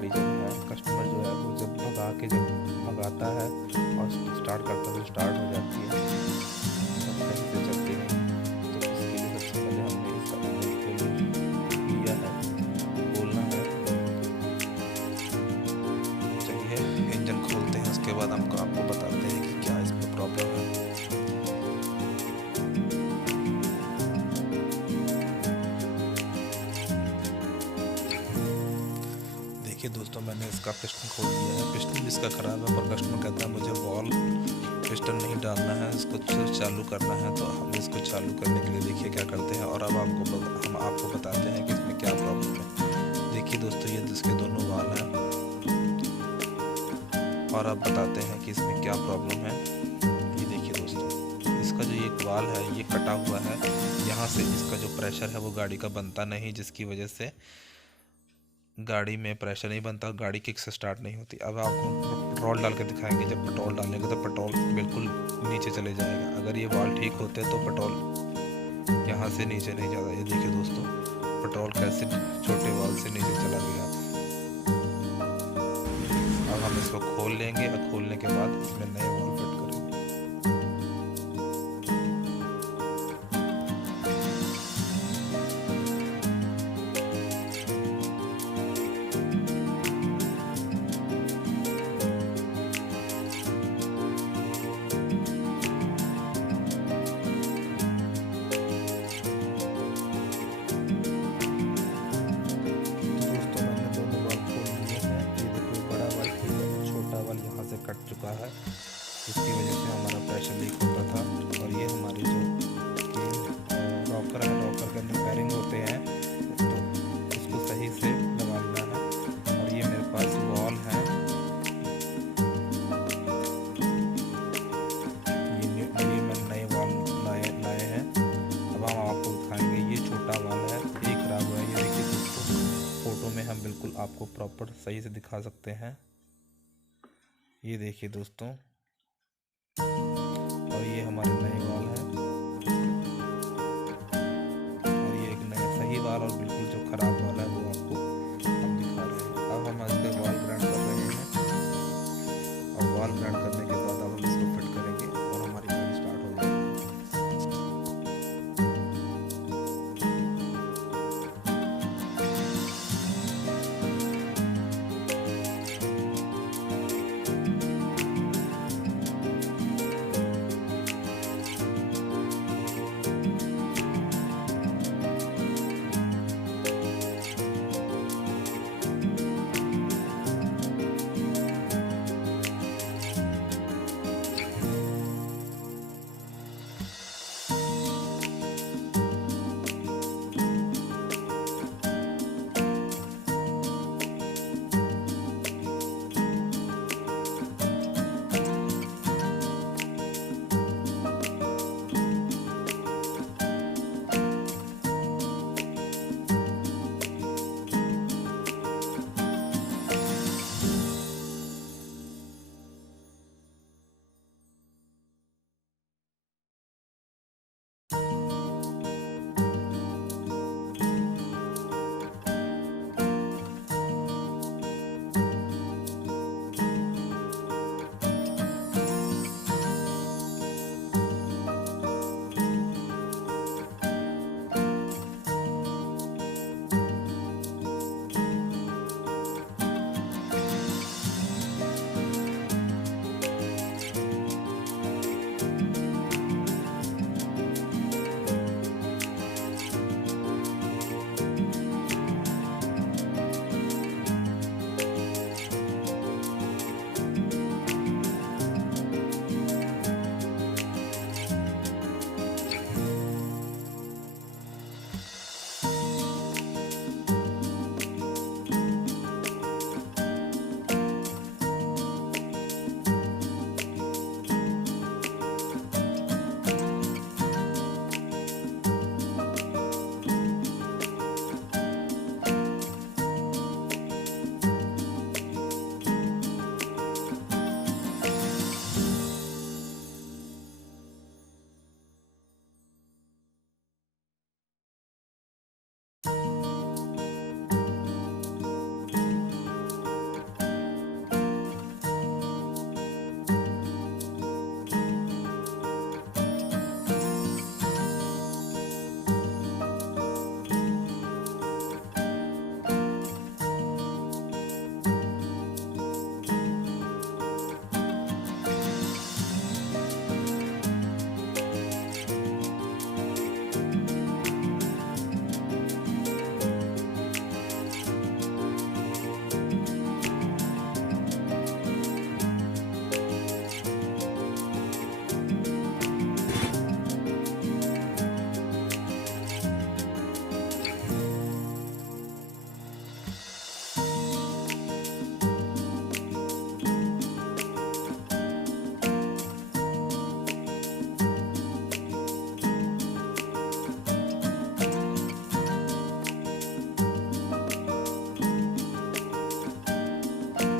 गाड़ी जो है कस्टमर जो है वो जब भगाता है और स्टार्ट करता है तो स्टार्ट हो जाती है, सब सही से चलती है। तो इसके लिए सबसे पहले हमने इसका इंजन खोल लिया है, खोलना है। चलिए इंजन खोलते हैं, उसके बाद हम आपको बताते हैं कि क्या इसमें प्रॉब्लम है। देखिए दोस्तों, मैंने इसका पिस्टन खोल दिया है। पिस्टन इसका ख़राब है, पर कस्टमर कहता है मुझे बॉल पिस्टन नहीं डालना है, इसको चालू करना है। तो हम इसको चालू करने के लिए देखिए क्या करते हैं, और अब हम आपको बताते हैं कि इसमें क्या प्रॉब्लम है। देखिए दोस्तों, ये इसके दोनों वाल हैं, और अब बताते हैं कि इसमें क्या प्रॉब्लम है। ये देखिए दोस्तों, इसका जो एक वाल है ये कटा हुआ है, यहाँ से इसका जो प्रेशर है वो गाड़ी का बनता नहीं, जिसकी वजह से गाड़ी में प्रेशर नहीं बनता, गाड़ी किक से स्टार्ट नहीं होती। अब आपको पेट्रोल डाल के दिखाएंगे, जब पेट्रोल डालेंगे तो पेट्रोल बिल्कुल नीचे चले जाएगा। अगर ये वाल ठीक होते तो पेट्रोल यहाँ से नीचे नहीं जाता। ये देखिए दोस्तों, पेट्रोल कैसे छोटे वाल से नीचे चला गया। अब हम इसको खोल लेंगे, और खोलने के बाद इसमें नए वाल फिट करेंगे। कट चुका है, जिसकी वजह से हमारा प्रेशर लीक होता था। और ये हमारी जो रॉकर है, रॉकर के अंदर बेरिंग होते हैं, तो इसको सही से लगाना है। और ये मेरे पास वॉल है, ये मैंने नए वॉल लाए हैं। अब हम आपको दिखाएंगे, ये छोटा वॉल है, ये खराब हुआ है। ये देखिए दोस्तों, फोटो में हम बिल्कुल आपको प्रॉपर सही से दिखा सकते हैं। ये देखिए दोस्तों, और ये हमारे नए वाल हैं, और ये एक नया सही वाल और बिल्कुल जो खराब वाला है वो